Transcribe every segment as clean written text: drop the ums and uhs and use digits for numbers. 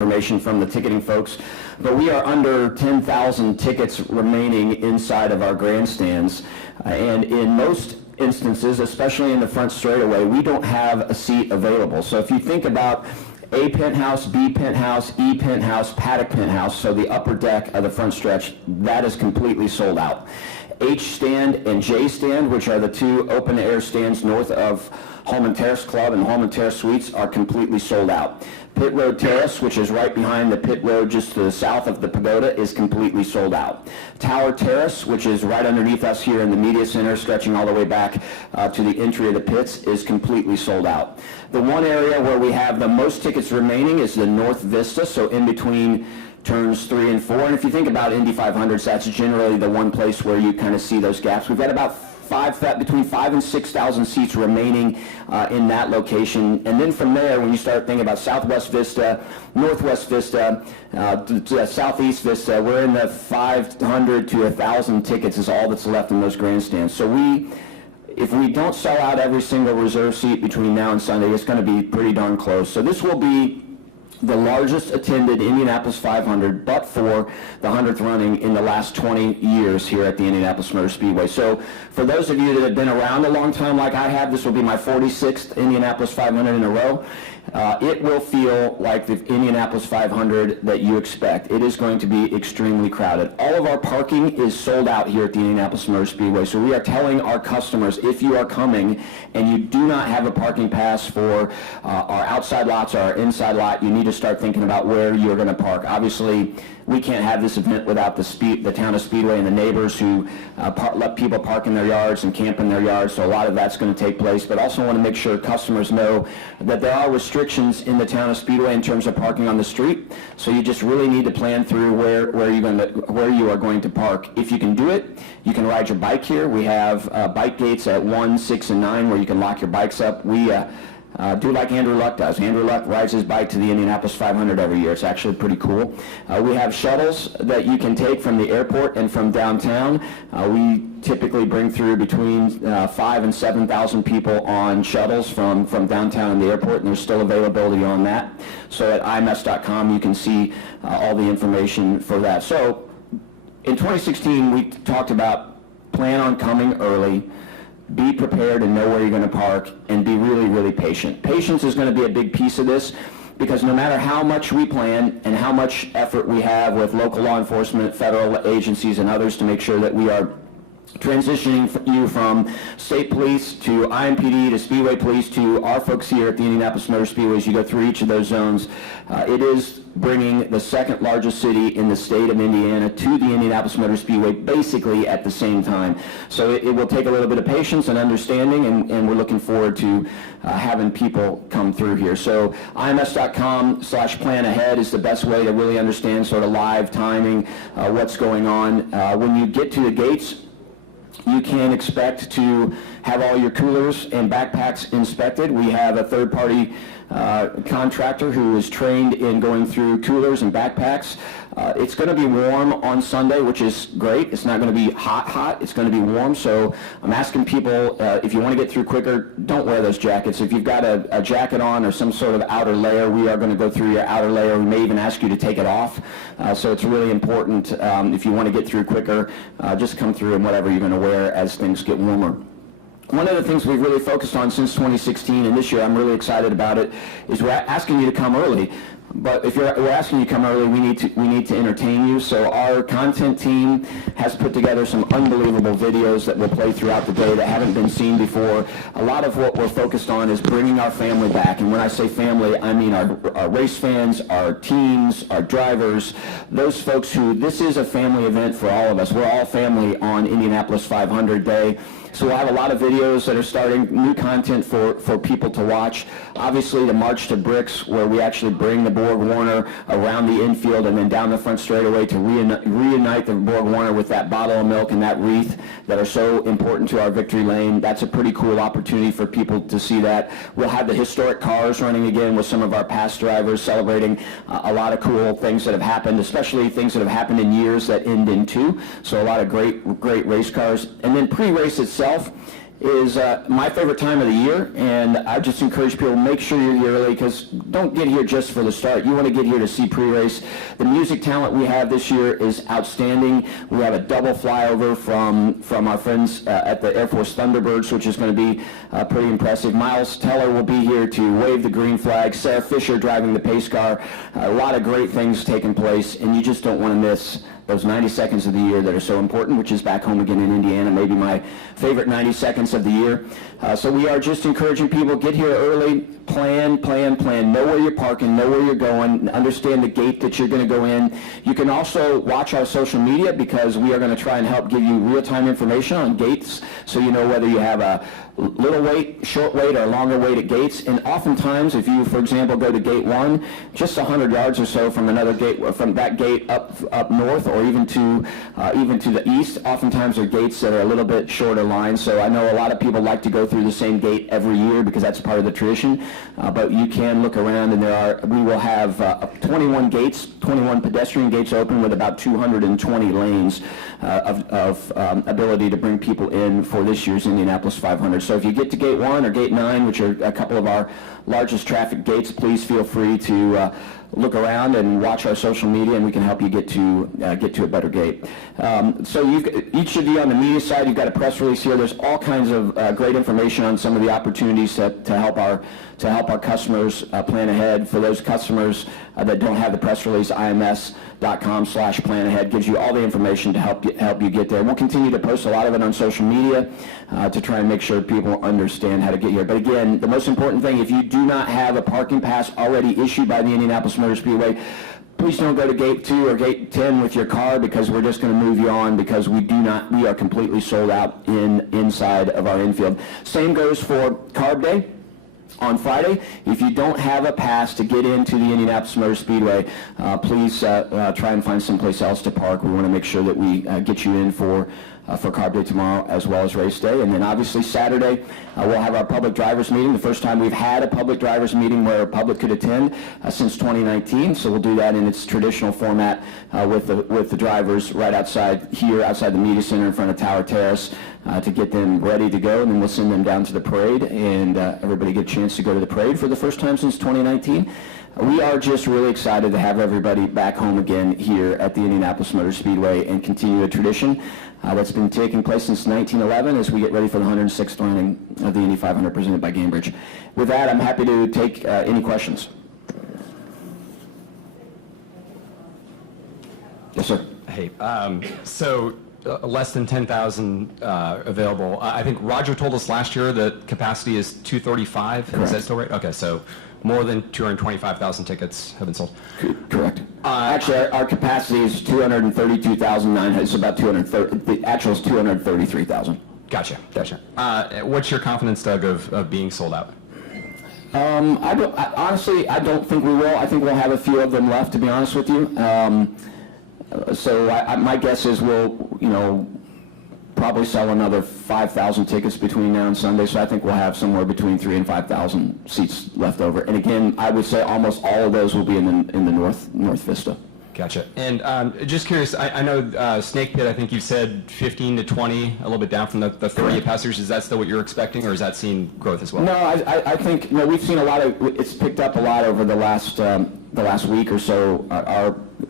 information from the ticketing folks, but we are under 10,000 tickets remaining inside of our grandstands, and in most instances, especially in the front straightaway, we don't have a seat available. So if you think about A penthouse, B penthouse, E penthouse, paddock penthouse, so the upper deck of the front stretch, that is completely sold out. H stand and J stand, which are the two open air stands north of Holman Terrace Club and Holman Terrace Suites, are completely sold out. Pit Road Terrace, which is right behind the pit road just to the south of the pagoda, is completely sold out. Tower Terrace, which is right underneath us here in the media center, stretching all the way back to the entry of the pits, is completely sold out. The one area where we have the most tickets remaining is the North Vista, so in between turns 3 and 4. And if you think about Indy 500s, that's generally the one place where you kind of see those gaps. We've got about between 5,000 and 6,000 seats remaining in that location. And then from there, when you start thinking about Southwest Vista, Northwest Vista, Southeast Vista, we're in the 500 to 1,000 tickets is all that's left in those grandstands. So if we don't sell out every single reserve seat between now and Sunday, it's going to be pretty darn close. So this will be the largest attended Indianapolis 500, but for the 100th running in the last 20 years here at the Indianapolis Motor Speedway. So for those of you that have been around a long time like I have, this will be my 46th Indianapolis 500 in a row. It will feel like the Indianapolis 500 that you expect. It is going to be extremely crowded. All of our parking is sold out here at the Indianapolis Motor Speedway, so we are telling our customers, if you are coming and you do not have a parking pass for our outside lots or our inside lot, you need to start thinking about where you're going to park. Obviously, we can't have this event without the town of Speedway and the neighbors who let people park in their yards and camp in their yards, so a lot of that's going to take place. But also want to make sure customers know that there are restrictions in the town of Speedway in terms of parking on the street, so you just really need to plan through where you are going to park. If you can do it, you can ride your bike here. We have bike gates at 1, 6, and 9 where you can lock your bikes up. We do like Andrew Luck does. Andrew Luck rides his bike to the Indianapolis 500 every year. It's actually pretty cool. We have shuttles that you can take from the airport and from downtown. We typically bring through between 5,000 and 7,000 people on shuttles from downtown and the airport, and there's still availability on that. So at IMS.com you can see all the information for that. So in 2016 we talked about plan on coming early, be prepared and know where you're going to park, and be really, really patient. Patience is going to be a big piece of this, because no matter how much we plan and how much effort we have with local law enforcement, federal agencies, and others to make sure that we are transitioning you from state police to IMPD to Speedway Police to our folks here at the Indianapolis Motor Speedway, as you go through each of those zones, it is bringing the second largest city in the state of Indiana to the Indianapolis Motor Speedway basically at the same time. So it will take a little bit of patience and understanding, and we're looking forward to having people come through here. So IMS.com/plan ahead is the best way to really understand sort of live timing, what's going on. When you get to the gates, you can expect to have all your coolers and backpacks inspected. We have a third-party contractor who is trained in going through coolers and backpacks. It's going to be warm on Sunday, which is great. It's not going to be hot. It's going to be warm. So I'm asking people, if you want to get through quicker, don't wear those jackets. If you've got a jacket on or some sort of outer layer, we are going to go through your outer layer. We may even ask you to take it off. So it's really important, if you want to get through quicker, just come through in whatever you're going to wear as things get warmer. One of the things we've really focused on since 2016, and this year I'm really excited about it, is we're asking you to come early. But if we're asking you to come early, we need to entertain you. So our content team has put together some unbelievable videos that will play throughout the day that haven't been seen before. A lot of what we're focused on is bringing our family back. And when I say family, I mean our race fans, our teams, our drivers, those folks who, this is a family event for all of us. We're all family on Indianapolis 500 Day. So we'll have a lot of videos that are starting, new content for people to watch. Obviously the March to Bricks, where we actually bring the Borg Warner around the infield and then down the front straightaway to reunite the Borg Warner with that bottle of milk and that wreath that are so important to our victory lane. That's a pretty cool opportunity for people to see that. We'll have the historic cars running again with some of our past drivers, celebrating a lot of cool things that have happened, especially things that have happened in years that end in 2. So a lot of great race cars. And then pre-race itself, is my favorite time of the year, and I just encourage people to make sure you're here early, because don't get here just for the start. You want to get here to see pre-race. The music talent we have this year is outstanding. We have a double flyover from our friends at the Air Force Thunderbirds, which is going to be pretty impressive. Miles Teller will be here to wave the green flag. Sarah Fisher driving the pace car. A lot of great things taking place, and you just don't want to miss those 90 seconds of the year that are so important, which is back home again in Indiana, maybe my favorite 90 seconds of the year. So we are just encouraging people, get here early, plan, know where you're parking, know where you're going, understand the gate that you're going to go in. You can also watch our social media, because we are going to try and help give you real-time information on gates, so you know whether you have a little wait, short wait, or longer wait at gates. And oftentimes, if you, for example, go to gate 1, just 100 yards or so from another gate, from that gate up north, or even to the east, oftentimes there are gates that are a little bit shorter lines. So I know a lot of people like to go through the same gate every year, because that's part of the tradition. But you can look around, and we will have 21 gates, 21 pedestrian gates open, with about 220 lanes of ability to bring people in for this year's Indianapolis 500. So if you get to gate 1 or gate 9, which are a couple of our largest traffic gates, please feel free to look around and watch our social media, and we can help you get to a better gate. So each of you on the media side, you've got a press release here. There's all kinds of great information on some of the opportunities to help our customers plan ahead. For those customers that don't have the press release, IMS.com/plan ahead gives you all the information to help you get there. We'll continue to post a lot of it on social media to try and make sure people understand how to get here. But again, the most important thing, if you do not have a parking pass already issued by the Indianapolis Motor Speedway, please don't go to gate 2 or gate 10 with your car, because we're just going to move you on, because we are completely sold out inside of our infield. Same goes for Carb Day on Friday. If you don't have a pass to get into the Indianapolis Motor Speedway, please try and find someplace else to park. We want to make sure that we get you in for Carb Day tomorrow, as well as race day. And then obviously Saturday, we'll have our public drivers meeting, the first time we've had a public drivers meeting where public could attend since 2019. So we'll do that in its traditional format with the drivers right outside the media center in front of Tower Terrace to get them ready to go. And then we'll send them down to the parade, and everybody get a chance to go to the parade for the first time since 2019. We are just really excited to have everybody back home again here at the Indianapolis Motor Speedway and continue a tradition that's been taking place since 1911 as we get ready for the 106th running of the Indy 500 presented by Cambridge. With that, I'm happy to take any questions. Yes, sir. Hey, so less than 10,000 available. I think Roger told us last year that capacity is 235. Correct. Is that still right? Okay, so more than 225,000 tickets have been sold. Correct. Actually, our capacity is 232,900. It's about 230. The actual is 233,000. Gotcha. What's your confidence, Doug, of being sold out? Honestly, I don't think we will. I think we'll have a few of them left, to be honest with you. So my guess is we'll, probably sell another 5,000 tickets between now and Sunday. So I think we'll have somewhere between 3,000 and 5,000 seats left over. And again, I would say almost all of those will be in the North Vista. Gotcha. And just curious, I know Snake Pit, I think you said 15 to 20, a little bit down from the 30 passengers. Is that still what you're expecting, or is that seeing growth as well? No, I think we've seen a lot of, it's picked up a lot over the last week or so.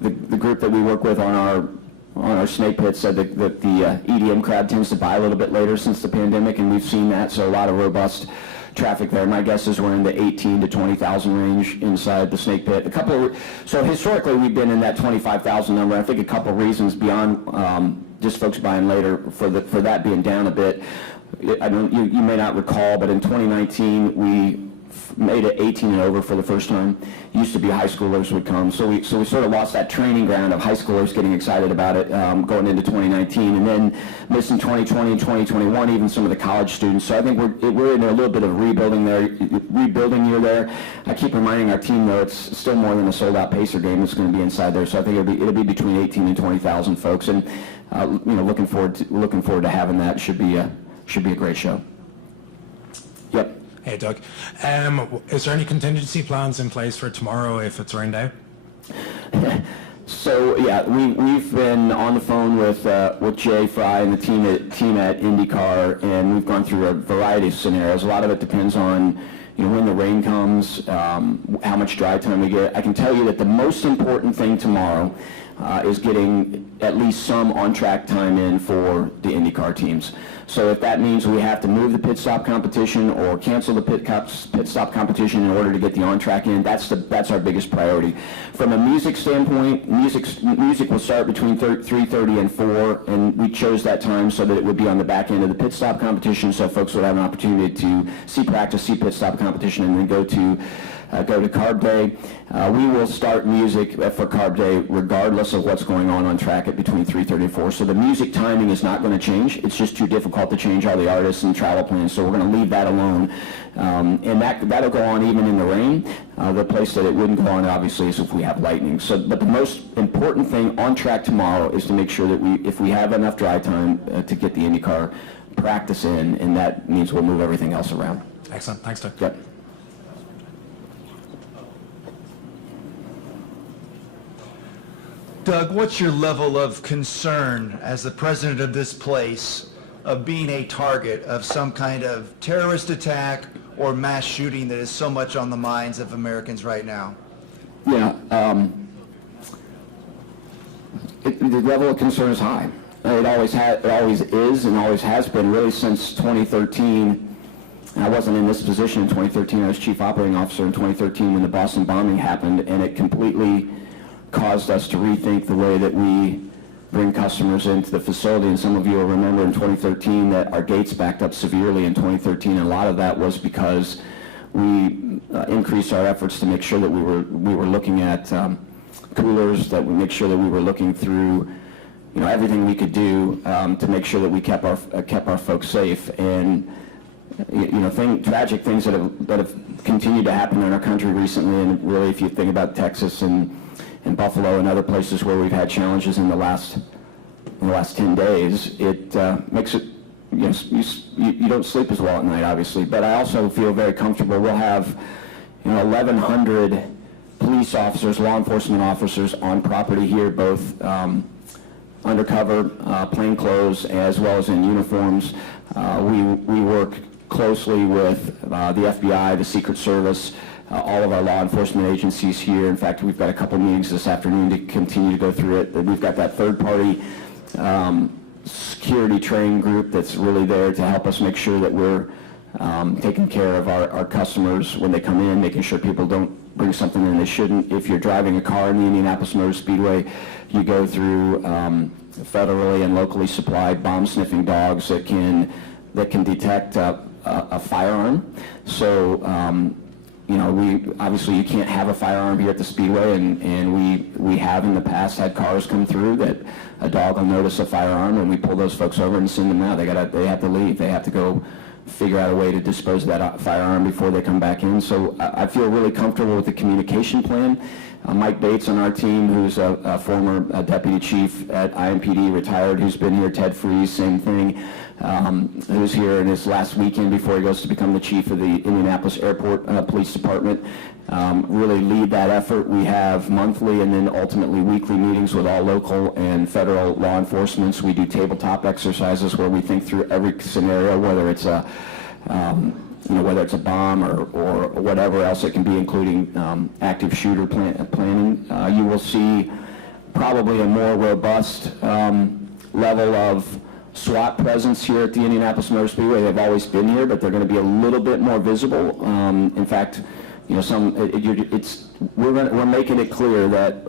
The group that we work with on our Snake Pit said that the EDM crowd tends to buy a little bit later since the pandemic, and we've seen that, so a lot of robust traffic there. My guess is we're in the 18 to 20,000 range inside the Snake Pit. So historically we've been in that 25,000 number. I think a couple of reasons beyond just folks buying later for that being down a bit. You may not recall, but in 2019 we made it 18 and over for the first time. It used to be high schoolers would come, so we sort of lost that training ground of high schoolers getting excited about it going into 2019, and then missing 2020 and 2021, even some of the college students. So I think we're in a little bit of rebuilding year there. I keep reminding our team, though, it's still more than a sold-out Pacer game that's going to be inside there. So I think it'll be between 18 and 20,000 folks, and looking forward to having that. Should be a great show. Yep. Hey, Doug. Is there any contingency plans in place for tomorrow if it's rained out? So So yeah, we've been on the phone with Jay Fry and the team at IndyCar, and we've gone through a variety of scenarios. A lot of it depends on when the rain comes, how much dry time we get. I can tell you that the most important thing tomorrow is getting at least some on-track time in for the IndyCar teams. So if that means we have to move the pit stop competition or cancel the pit stop competition in order to get the on-track in, that's our biggest priority. From a music standpoint, music will start between 3:30 and 4, and we chose that time so that it would be on the back end of the pit stop competition, so folks would have an opportunity to see practice, see pit stop competition, and then go to Carb Day. We will start music for Carb Day regardless of what's going on track at between 3:30 and 4. So the music timing is not going to change. It's just too difficult to change all the artists and travel plans, so we're going to leave that alone. And that'll go on even in the rain. The place that it wouldn't go on, obviously, is if we have lightning. But the most important thing on track tomorrow is to make sure that if we have enough dry time to get the IndyCar practice in, and that means we'll move everything else around. Excellent. Thanks, Doug. Yep. Doug, what's your level of concern as the president of this place of being a target of some kind of terrorist attack or mass shooting that is so much on the minds of Americans right now? Yeah, the level of concern is high. It always is, and always has been, really since 2013. I wasn't in this position in 2013. I was chief operating officer in 2013 when the Boston bombing happened, and it completely caused us to rethink the way that we bring customers into the facility. And some of you will remember in 2013 that our gates backed up severely in 2013, and a lot of that was because we increased our efforts to make sure that we were looking at coolers, that we make sure that we were looking through everything we could do to make sure that we kept our folks safe. And tragic things that have continued to happen in our country recently, and really if you think about Texas and Buffalo and other places where we've had challenges in the last 10 days, it makes it, you don't sleep as well at night, obviously. But I also feel very comfortable. We'll have 1,100 police officers, law enforcement officers on property here, both undercover, plainclothes, as well as in uniforms. We work closely with the FBI, the Secret Service, all of our law enforcement agencies here. In fact, we've got a couple meetings this afternoon to continue to go through it. We've got that third-party security training group that's really there to help us make sure that we're taking care of our customers when they come in, making sure people don't bring something in they shouldn't. If you're driving a car in the Indianapolis Motor Speedway, you go through federally and locally supplied bomb-sniffing dogs that can detect a firearm. So obviously you can't have a firearm here at the Speedway, and we have in the past had cars come through that a dog will notice a firearm, and we pull those folks over and send them out. They have to leave. They have to go figure out a way to dispose of that firearm before they come back in. So I feel really comfortable with the communication plan. Mike Bates on our team, who's a former deputy chief at IMPD, retired, who's been here. Ted Freeze, same thing, who's here in his last weekend before he goes to become the chief of the Indianapolis Airport Police Department. Really lead that effort. We have monthly and then ultimately weekly meetings with all local and federal law enforcement. We do tabletop exercises where we think through every scenario, whether it's a bomb or whatever else it can be, including active shooter planning. You will see probably a more robust level of SWAT presence here at the Indianapolis Motor Speedway. They've always been here, but they're going to be a little bit more visible. In fact, we're making it clear that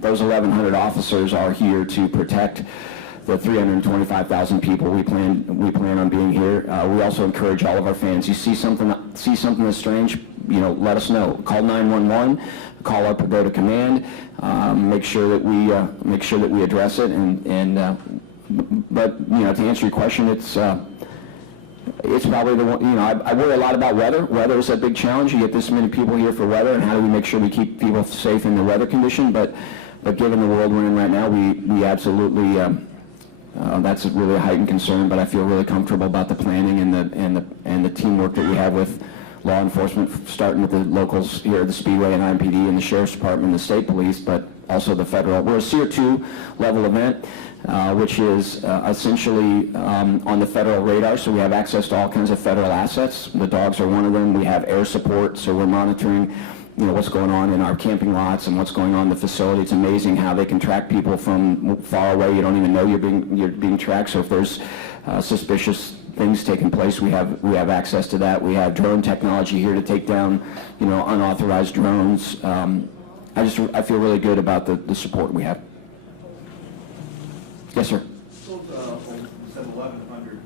those 1,100 officers are here to protect the 325,000 people we plan on being here. We also encourage all of our fans. You see something that's strange, let us know. Call 911. Call our Pagoda Command. Make sure that we address it. But to answer your question, it's probably the one. I worry a lot about weather. Weather is a big challenge. You get this many people here for weather, and how do we make sure we keep people safe in the weather condition? But given the world we're in right now, we absolutely. That's really a heightened concern, but I feel really comfortable about the planning and the teamwork that we have with law enforcement, starting with the locals here at the Speedway and IMPD and the Sheriff's Department and the State Police, but also the federal. We're a Tier 2 level event, which is essentially on the federal radar, so we have access to all kinds of federal assets. The dogs are one of them. We have air support, so we're monitoring what's going on in our camping lots and what's going on in the facility. It's amazing how they can track people from far away. You don't even know you're being tracked. So if there's suspicious things taking place, we have access to that. We have drone technology here to take down unauthorized drones. I feel really good about the support we have. Yes, sir. So, you said 1,100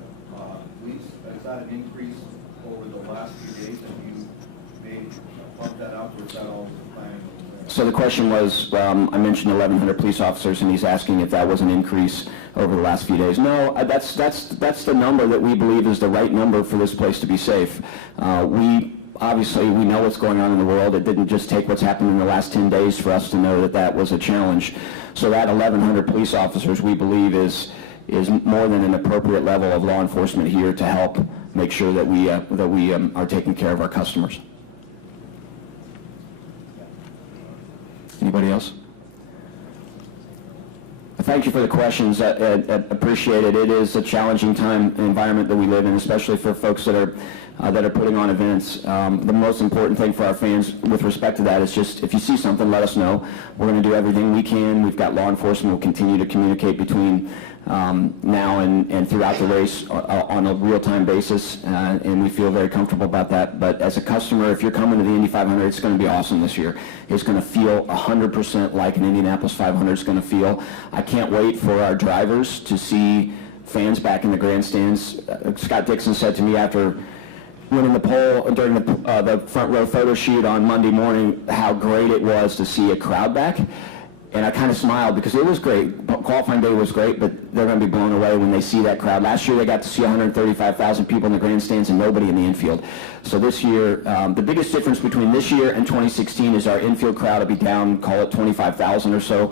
police. Is that an increase over the last few days? Have you made bump that up, or is that all planned? So the question was, I mentioned 1,100 police officers, and he's asking if that was an increase over the last few days. No, that's the number that we believe is the right number for this place to be safe. Obviously, we know what's going on in the world. It didn't just take what's happened in the last 10 days for us to know that that was a challenge. So that 1,100 police officers, we believe, is more than an appropriate level of law enforcement here to help make sure that we are taking care of our customers. Anybody else? Thank you for the questions. I appreciate it. It is a challenging time environment that we live in, especially for folks that are putting on events. The most important thing for our fans with respect to that is just, if you see something, let us know. We're going to do everything we can. We've got law enforcement. We'll continue to communicate between now and throughout the race on a real-time basis, and we feel very comfortable about that. But as a customer, if you're coming to the Indy 500, it's going to be awesome this year. It's going to feel 100% like an Indianapolis 500 is going to feel. I can't wait for our drivers to see fans back in the grandstands. Scott Dixon said to me after winning the pole during the front row photo shoot on Monday morning how great it was to see a crowd back. And I kind of smiled because it was great. Qualifying day was great, but they're going to be blown away when they see that crowd. Last year they got to see 135,000 people in the grandstands and nobody in the infield. So this year, the biggest difference between this year and 2016 is our infield crowd will be down, call it 25,000 or so,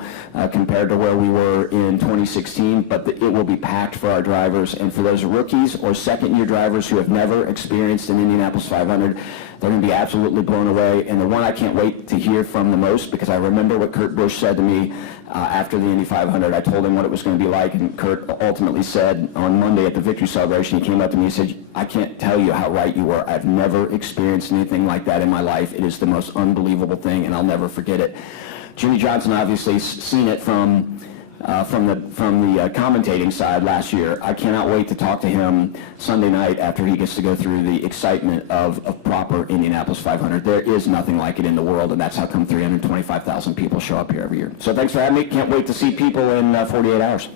compared to where we were in 2016. But it will be packed for our drivers. And for those rookies or second-year drivers who have never experienced an Indianapolis 500, they're going to be absolutely blown away. And the one I can't wait to hear from the most, because I remember what Kurt Busch said to me after the Indy 500. I told him what it was going to be like, and Kurt ultimately said on Monday at the victory celebration, he came up to me and said, "I can't tell you how right you were. I've never experienced anything like that in my life. It is the most unbelievable thing, and I'll never forget it." Jimmy Johnson obviously seen it from the commentating side last year. I cannot wait to talk to him Sunday night after he gets to go through the excitement of a proper Indianapolis 500. There is nothing like it in the world, and that's how come 325,000 people show up here every year. So thanks for having me. Can't wait to see people in 48 hours.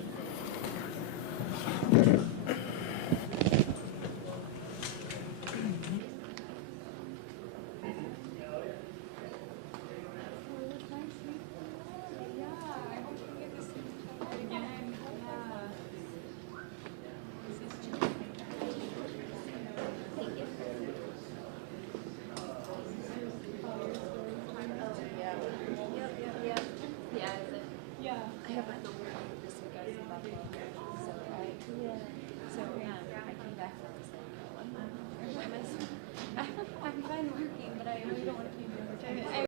I'm fine working, but I really don't want to